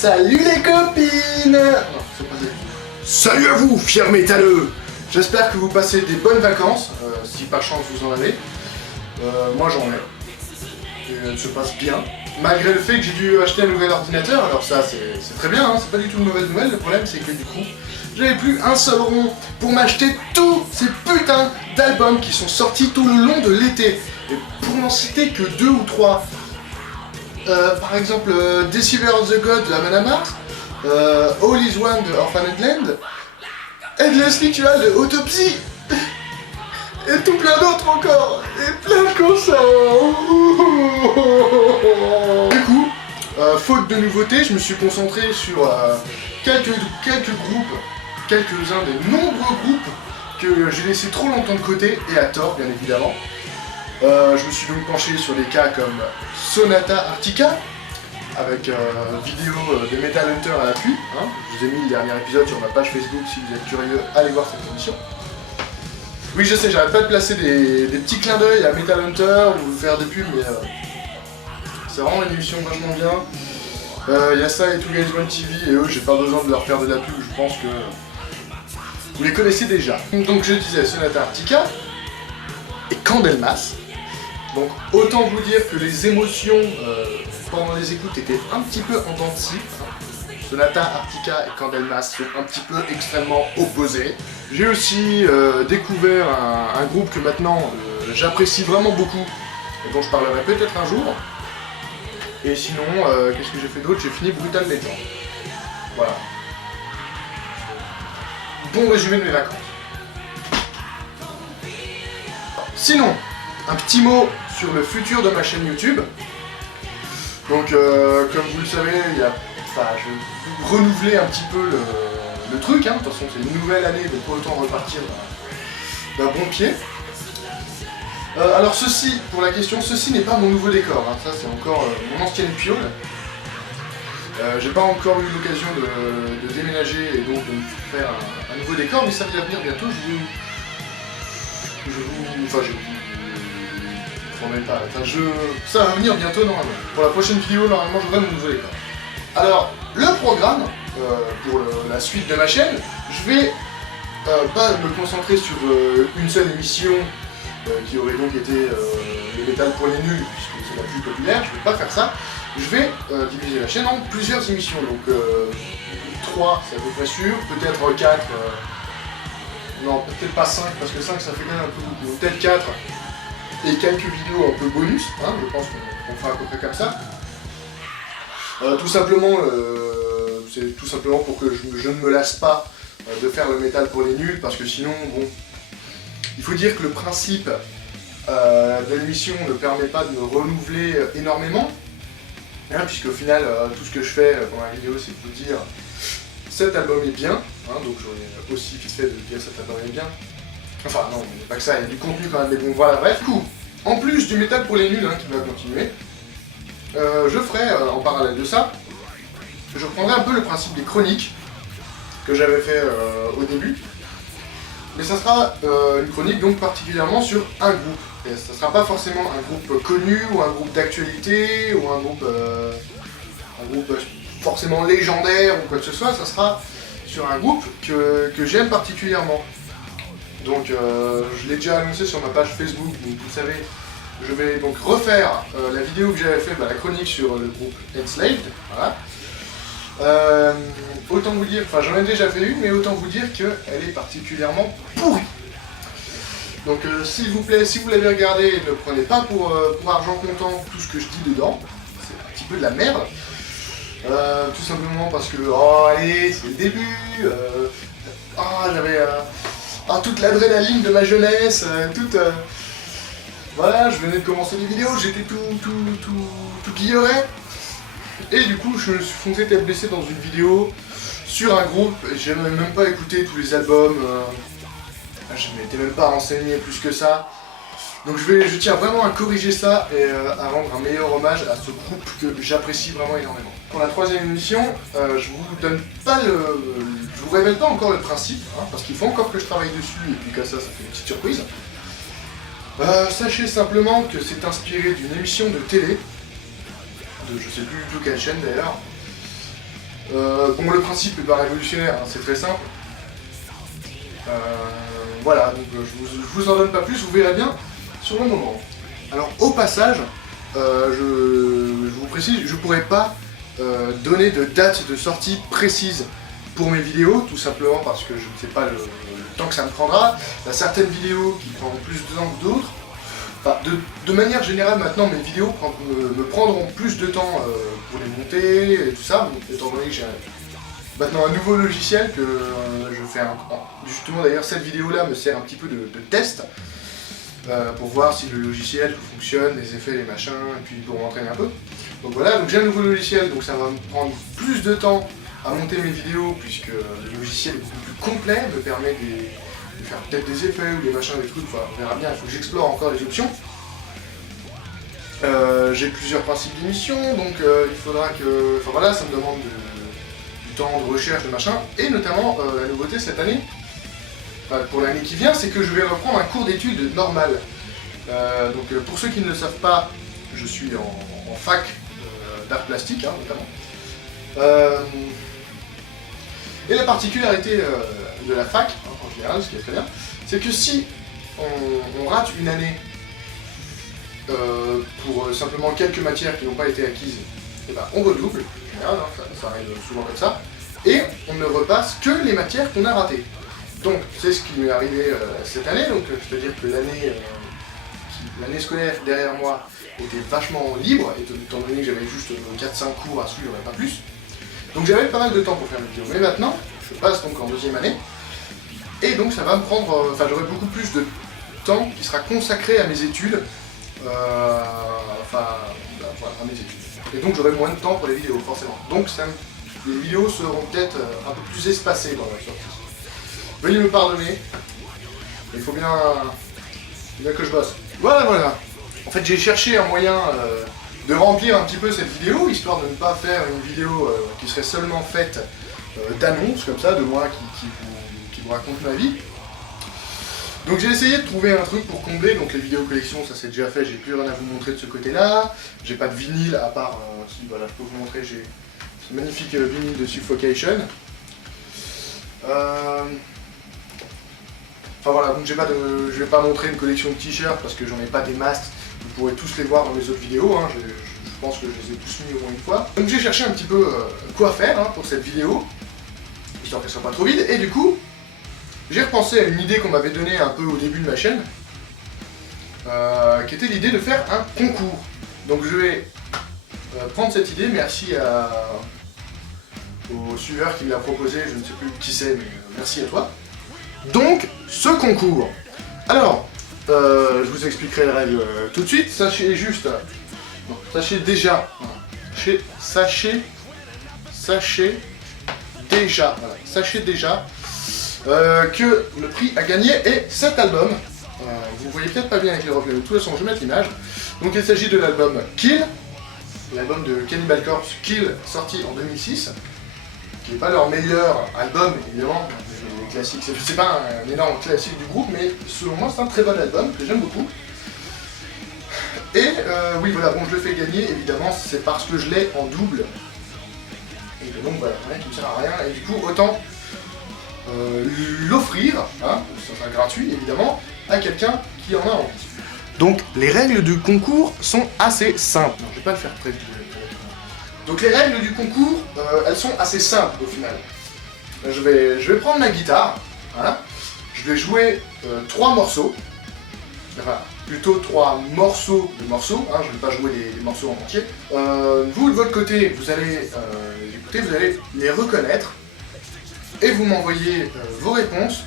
Salut les copines! Non, c'est pas ça. Salut à vous, fiers métalleux! J'espère que vous passez des bonnes vacances, si par chance vous en avez. Moi j'en ai. Et elles se passent bien. Malgré le fait que j'ai dû acheter un nouvel ordinateur, alors ça c'est très bien, hein, c'est pas du tout une mauvaise nouvelle. Le problème c'est que du coup, j'avais plus un seul rond pour m'acheter tous ces putains d'albums qui sont sortis tout le long de l'été. Et pour n'en citer que 2 ou 3, par exemple Deceiver of the God de Amon Amarth, All Is One de Orphaned Land, Endless Ritual de Autopsy, et tout plein d'autres encore, et plein de concerts. Du coup, faute de nouveautés, je me suis concentré sur quelques groupes, quelques-uns des nombreux groupes que j'ai laissé trop longtemps de côté, et à tort bien évidemment. Je me suis donc penché sur des cas comme Sonata Arctica, avec vidéo de Metal Hunter à l'appui. Hein. Je vous ai mis le dernier épisode sur ma page Facebook, si vous êtes curieux, allez voir cette émission. Oui, je sais, j'arrête pas de placer des petits clins d'œil à Metal Hunter ou faire des pubs, mais c'est vraiment une émission vachement bien. Il y a ça et Two Guys One TV, et eux, j'ai pas besoin de leur faire de la pub, je pense que vous les connaissez déjà. Donc je disais Sonata Arctica et Candlemas. Donc autant vous dire que les émotions pendant les écoutes étaient un petit peu en dents de scie. Sonata Arctica et Candlemas sont un petit peu extrêmement opposés. J'ai aussi découvert un groupe que maintenant j'apprécie vraiment beaucoup et dont je parlerai peut-être un jour. Et sinon, qu'est-ce que j'ai fait d'autre? J'ai fini Brutal Metal. Voilà. Bon résumé de mes vacances. Sinon, un petit mot sur le futur de ma chaîne YouTube. Donc, comme vous le savez, je vais renouveler un petit peu le truc. Hein. De toute façon, c'est une nouvelle année, donc autant repartir d'un bon pied. Alors, ceci, pour la question, ceci n'est pas mon nouveau décor. Hein. Ça, c'est encore mon ancienne piole. J'ai pas encore eu l'occasion de déménager et donc de me faire un nouveau décor, mais ça va venir bientôt. Ça va venir bientôt normalement. Pour la prochaine vidéo, normalement, j'aurai mon nouveau décor. Alors, le programme, pour la suite de ma chaîne, je vais pas me concentrer sur une seule émission qui aurait donc été le métal pour les nuls, puisque c'est la plus populaire, je vais pas faire ça. Je vais diviser la chaîne en plusieurs émissions, donc 3 c'est à peu près sûr, peut-être 4, non peut-être pas 5, parce que 5 ça fait quand même un peu beaucoup, peut-être 4, et quelques vidéos un peu bonus, hein, je pense qu'on fera à peu près comme ça. Tout simplement, c'est tout simplement pour que je ne me lasse pas de faire le métal pour les nuls, parce que sinon, bon, il faut dire que le principe de l'émission ne permet pas de me renouveler énormément, hein, puisqu'au final, tout ce que je fais dans la vidéo, c'est de vous dire cet album est bien, hein, donc j'aurais aussi vite fait de dire cet album est bien. Enfin non, mais pas que ça, il y a du contenu quand même, mais bon voilà, bref. Du coup, en plus du métal pour les nuls hein, qui va continuer, je ferai en parallèle de ça, je reprendrai un peu le principe des chroniques que j'avais fait au début, mais ça sera une chronique donc particulièrement sur un groupe. Et ça sera pas forcément un groupe connu ou un groupe d'actualité ou un groupe forcément légendaire ou quoi que ce soit, ça sera sur un groupe que j'aime particulièrement. Donc je l'ai déjà annoncé sur ma page Facebook, donc vous savez, je vais donc refaire la vidéo que j'avais fait, la chronique sur le groupe Enslaved, voilà. Autant vous dire, enfin j'en ai déjà fait une, mais autant vous dire qu'elle est particulièrement pourrie. Donc s'il vous plaît, si vous l'avez regardé, ne prenez pas pour argent comptant tout ce que je dis dedans, c'est un petit peu de la merde. Tout simplement parce que, oh allez, c'est le début, j'avais toute l'adrénaline de ma jeunesse, voilà, je venais de commencer les vidéos, j'étais tout guilleret. Et du coup, je me suis foncé tête blessée dans une vidéo sur un groupe, j'ai même pas écouté tous les albums, je m'étais même pas renseigné plus que ça. Donc je tiens vraiment à corriger ça et à rendre un meilleur hommage à ce groupe que j'apprécie vraiment énormément. Pour la troisième émission, je vous révèle pas encore le principe, hein, parce qu'il faut encore que je travaille dessus et puis comme ça fait une petite surprise. Sachez simplement que c'est inspiré d'une émission de télé, de je sais plus du tout quelle chaîne d'ailleurs, Bon, le principe n'est pas révolutionnaire, hein, c'est très simple. Voilà, donc je vous en donne pas plus, vous verrez bien sur le moment. Alors au passage, je vous précise, je pourrais pas donner de date de sortie précise pour mes vidéos, tout simplement parce que je ne sais pas le temps que ça me prendra. Il y a certaines vidéos qui prendront plus de temps que d'autres. Enfin, de manière générale, maintenant, mes vidéos me prendront plus de temps pour les monter et tout ça, étant donné que j'ai maintenant un nouveau logiciel que je fais justement d'ailleurs cette vidéo-là me sert un petit peu de test pour voir si le logiciel fonctionne, les effets, les machins, et puis pour m'entraîner un peu. Donc voilà, donc j'ai un nouveau logiciel, donc ça va me prendre plus de temps à monter mes vidéos puisque le logiciel est beaucoup plus complet, me permet de faire peut-être des effets ou des machins, des trucs, enfin on verra bien, il faut que j'explore encore les options. J'ai plusieurs principes d'émission, donc il faudra que... Enfin voilà, ça me demande du temps de recherche, de machin, et notamment la nouveauté cette année, pour l'année qui vient, c'est que je vais reprendre un cours d'études normal. Donc pour ceux qui ne le savent pas, je suis en fac d'art plastique, hein, notamment. Et la particularité de la fac, hein, en général, ce qui est très bien, c'est que si on rate une année pour simplement quelques matières qui n'ont pas été acquises, et ben on redouble, en général, hein, ça arrive souvent comme ça, et on ne repasse que les matières qu'on a ratées. Donc c'est ce qui m'est arrivé cette année, donc c'est-à-dire que l'année scolaire derrière moi était vachement libre, étant donné que j'avais juste 4-5 cours à suivre et pas plus. Donc j'avais pas mal de temps pour faire mes vidéos. Mais maintenant, je passe donc en deuxième année, et donc ça va me prendre, enfin j'aurai beaucoup plus de temps qui sera consacré à mes études, voilà, à mes études. Et donc j'aurai moins de temps pour les vidéos, forcément. Donc les vidéos seront peut-être un peu plus espacées dans la sortie. Veuillez me pardonner, il faut bien que je bosse. Voilà. En fait, j'ai cherché un moyen de remplir un petit peu cette vidéo, histoire de ne pas faire une vidéo qui serait seulement faite d'annonces, comme ça, de moi qui vous raconte ma vie. Donc j'ai essayé de trouver un truc pour combler, donc les vidéos collections, ça c'est déjà fait, j'ai plus rien à vous montrer de ce côté-là. J'ai pas de vinyle, à part, si, voilà, je peux vous montrer, j'ai ce magnifique vinyle de Suffocation. Enfin voilà, donc je vais pas montrer une collection de t-shirts parce que j'en ai pas des masses, vous pourrez tous les voir dans mes autres vidéos, hein. Je pense que je les ai tous mis au moins une fois. Donc j'ai cherché un petit peu quoi faire hein, pour cette vidéo, histoire qu'elle soit pas trop vide, et du coup, j'ai repensé à une idée qu'on m'avait donnée un peu au début de ma chaîne, qui était l'idée de faire un concours. Donc je vais prendre cette idée, merci au suiveur qui me l'a proposé, je ne sais plus qui c'est, mais merci à toi. Donc, ce concours. Alors, je vous expliquerai les règles tout de suite. Sachez juste, sachez déjà, sachez déjà que le prix à gagner est cet album. Vous voyez peut-être pas bien avec les reflets, de toute façon je vais mettre l'image. Donc il s'agit de l'album Kill, l'album de Cannibal Corpse, Kill, sorti en 2006, qui n'est pas leur meilleur album évidemment. Classique, c'est pas un énorme classique du groupe, mais selon moi c'est un très bon album que j'aime beaucoup. Et oui voilà, bon je le fais gagner évidemment, c'est parce que je l'ai en double. Et donc voilà, rien qui ne sert à rien, et du coup autant l'offrir, hein, ça sera gratuit évidemment, à quelqu'un qui en a envie. Donc les règles du concours sont assez simples. Non, je vais pas le faire très vite. Donc les règles du concours, elles sont assez simples au final. Je vais prendre ma guitare, voilà. Je vais jouer 3 morceaux, enfin plutôt 3 morceaux de morceaux, hein, je ne vais pas jouer les morceaux en entier. Vous de votre côté, vous allez les écouter, vous allez les reconnaître, et vous m'envoyez vos réponses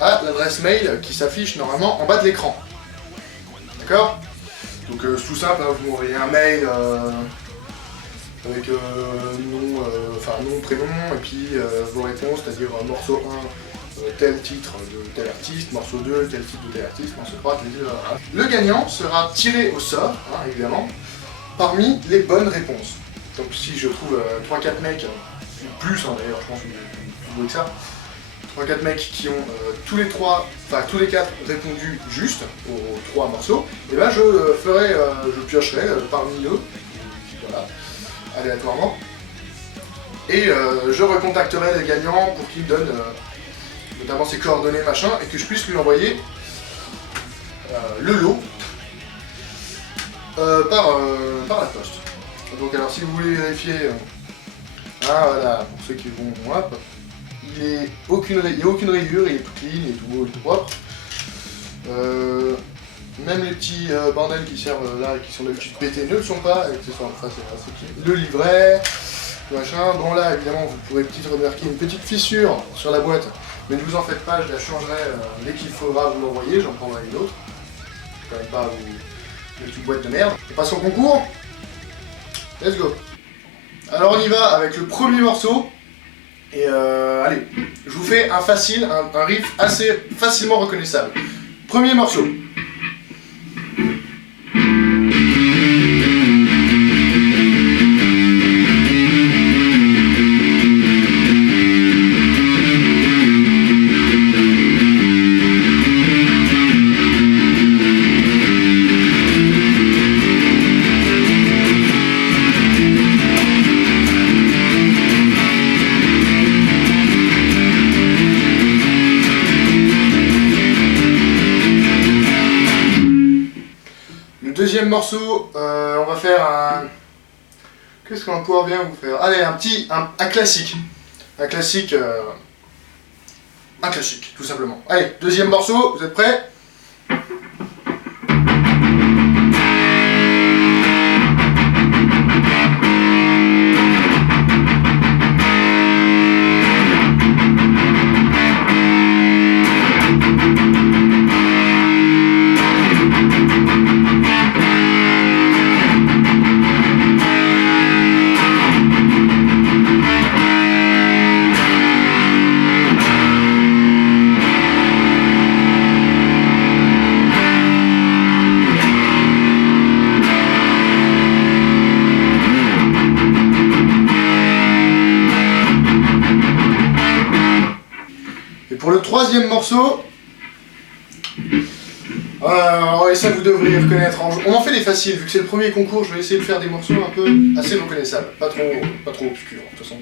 à l'adresse mail qui s'affiche normalement en bas de l'écran. D'accord? Donc c'est tout simple, hein, vous m'envoyez un mail avec nom, prénom, et puis vos réponses, c'est-à-dire morceau 1, tel titre de tel artiste, morceau 2, tel titre de tel artiste, morceau 3, tel titre de... Le gagnant sera tiré au sort, hein, évidemment, parmi les bonnes réponses. Donc si je trouve 3-4 mecs, plus hein, d'ailleurs, je pense que plus que ça, 3-4 mecs qui ont tous les 4 répondu juste aux 3 morceaux, et ben je piocherai parmi eux, voilà, aléatoirement, Et je recontacterai les gagnants pour qu'ils me donnent notamment ses coordonnées machin et que je puisse lui envoyer le lot par la poste. Donc alors si vous voulez vérifier, voilà, pour ceux qui vont, hop, il n'y a aucune rayure, il est tout clean, il est tout beau, il est tout propre. Même les petits bordels qui servent là, qui sont d'habitude pétés, ne le sont pas, accessoires, ça c'est le livret, machin. Bon là évidemment vous pourrez peut-être remarquer une petite fissure sur la boîte, mais ne vous en faites pas, je la changerai dès qu'il faudra vous l'envoyer, j'en prendrai une autre. Quand même pas une petite boîte de merde. On passe au concours. Let's go. Alors on y va avec le premier morceau. Et allez, je vous fais un facile, un riff assez facilement reconnaissable. Premier morceau. Deuxième morceau, on va faire un... Qu'est-ce qu'on va pouvoir bien vous faire? Allez, un classique. Un classique, tout simplement. Allez, deuxième morceau, vous êtes prêts? Pour le troisième morceau, et ça vous devriez reconnaître. On en fait des faciles, vu que c'est le premier concours, je vais essayer de faire des morceaux un peu assez reconnaissables, pas trop obscurs de toute façon.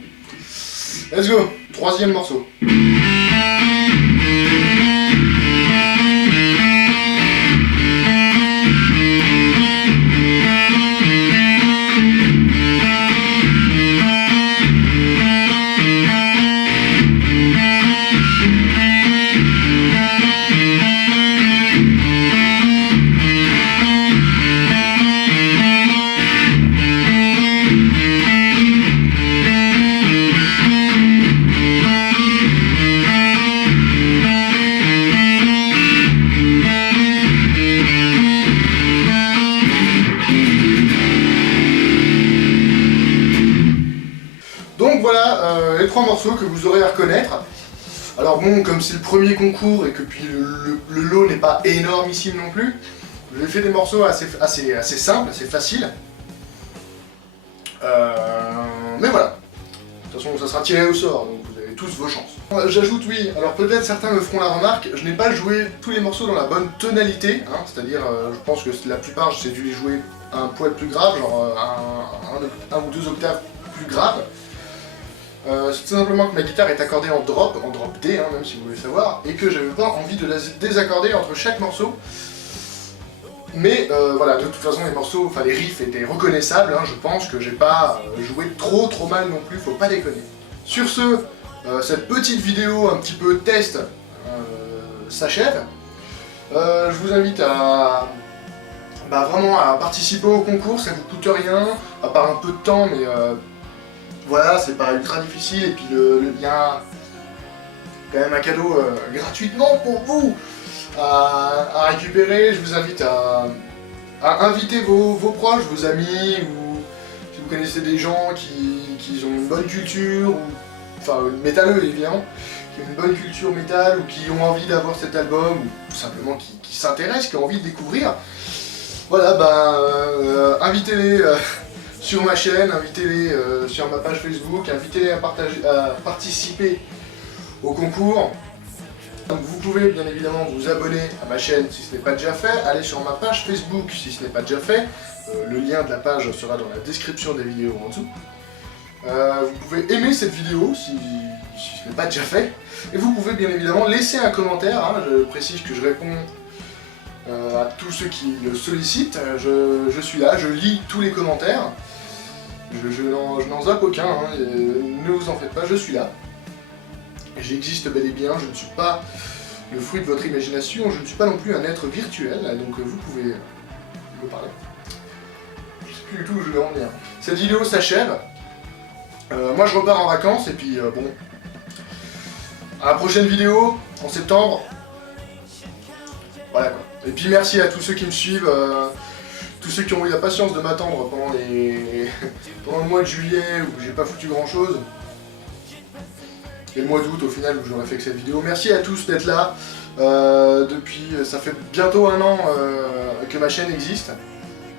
Let's go, troisième morceau. Donc voilà les trois morceaux que vous aurez à reconnaître. Alors bon, comme c'est le premier concours et que puis le lot n'est pas énormissime non plus, j'ai fait des morceaux assez simples, assez faciles. Mais voilà. De toute façon, ça sera tiré au sort, donc vous avez tous vos chances. J'ajoute, oui, alors peut-être certains me feront la remarque, je n'ai pas joué tous les morceaux dans la bonne tonalité, hein, c'est-à-dire, je pense que la plupart, j'ai dû les jouer un poil plus grave, genre un ou deux octaves plus grave. C'est tout simplement que ma guitare est accordée en drop D, hein, même si vous voulez savoir, et que j'avais pas envie de la désaccorder entre chaque morceau. Mais voilà, de toute façon les morceaux, enfin les riffs étaient reconnaissables, hein, je pense que j'ai pas joué trop mal non plus, faut pas déconner. Sur ce, cette petite vidéo un petit peu test s'achève. Je vous invite à vraiment à participer au concours, ça vous coûte rien, à part un peu de temps, mais voilà, c'est pas ultra difficile, et puis il y a quand même un cadeau gratuitement pour vous à récupérer. Je vous invite à inviter vos proches, vos amis, ou si vous connaissez des gens qui ont une bonne culture, ou, enfin métalleux évidemment, qui ont une bonne culture métal, ou qui ont envie d'avoir cet album, ou tout simplement qui s'intéressent, qui ont envie de découvrir. Voilà, invitez-les sur ma chaîne, invitez-les sur ma page Facebook, invitez-les à participer au concours. Donc vous pouvez bien évidemment vous abonner à ma chaîne si ce n'est pas déjà fait, aller sur ma page Facebook si ce n'est pas déjà fait, le lien de la page sera dans la description des vidéos en dessous. Vous pouvez aimer cette vidéo si ce n'est pas déjà fait. Et vous pouvez bien évidemment laisser un commentaire. Hein. Je précise que je réponds à tous ceux qui le sollicitent. Je suis là, je lis tous les commentaires. Je n'en zappe aucun, hein. Ne vous en faites pas, je suis là. J'existe bel et bien, je ne suis pas le fruit de votre imagination, je ne suis pas non plus un être virtuel, donc vous pouvez me parler. Je sais plus du tout où je vais en venir. Cette vidéo s'achève. Moi je repars en vacances et puis bon. À la prochaine vidéo, en septembre. Voilà quoi. Et puis merci à tous ceux qui me suivent, tous ceux qui ont eu la patience de m'attendre pendant pendant le mois de juillet où j'ai pas foutu grand chose. Et le mois d'août au final où j'aurais fait que cette vidéo. Merci à tous d'être là. Ça fait bientôt un an que ma chaîne existe.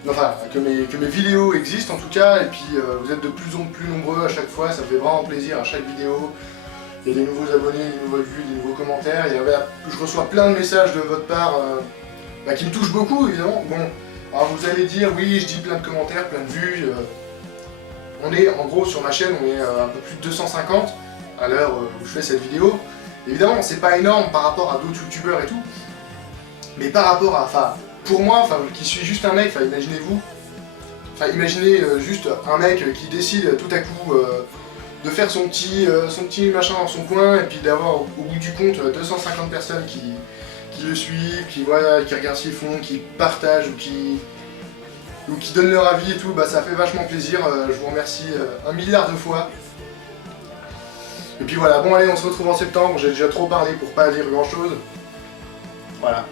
Enfin, que mes vidéos existent en tout cas. Et puis vous êtes de plus en plus nombreux à chaque fois. Ça me fait vraiment plaisir à chaque vidéo. Il y a des nouveaux abonnés, des nouvelles vues, des nouveaux commentaires. Je reçois plein de messages de votre part qui me touchent beaucoup évidemment. Bon, alors vous allez dire oui, je dis plein de commentaires, plein de vues. On est en gros sur ma chaîne, on est un peu plus de 250 à l'heure où je fais cette vidéo. Évidemment, c'est pas énorme par rapport à d'autres youtubeurs et tout. Mais par rapport à, pour moi, qui suis juste un mec, imaginez-vous. Imaginez juste un mec qui décide tout à coup de faire son petit machin dans son coin et puis d'avoir au bout du compte 250 personnes qui le suivent, qui regardent ce qu'ils font, qui partagent ou qui donnent leur avis et tout, ça fait vachement plaisir, je vous remercie 1 milliard de fois. Et puis voilà, bon allez, on se retrouve en septembre, j'ai déjà trop parlé pour pas dire grand chose. Voilà.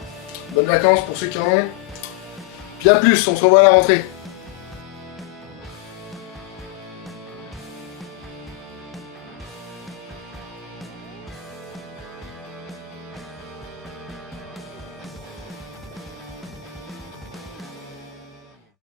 Bonnes vacances pour ceux qui en ont. Puis à plus, on se revoit à la rentrée.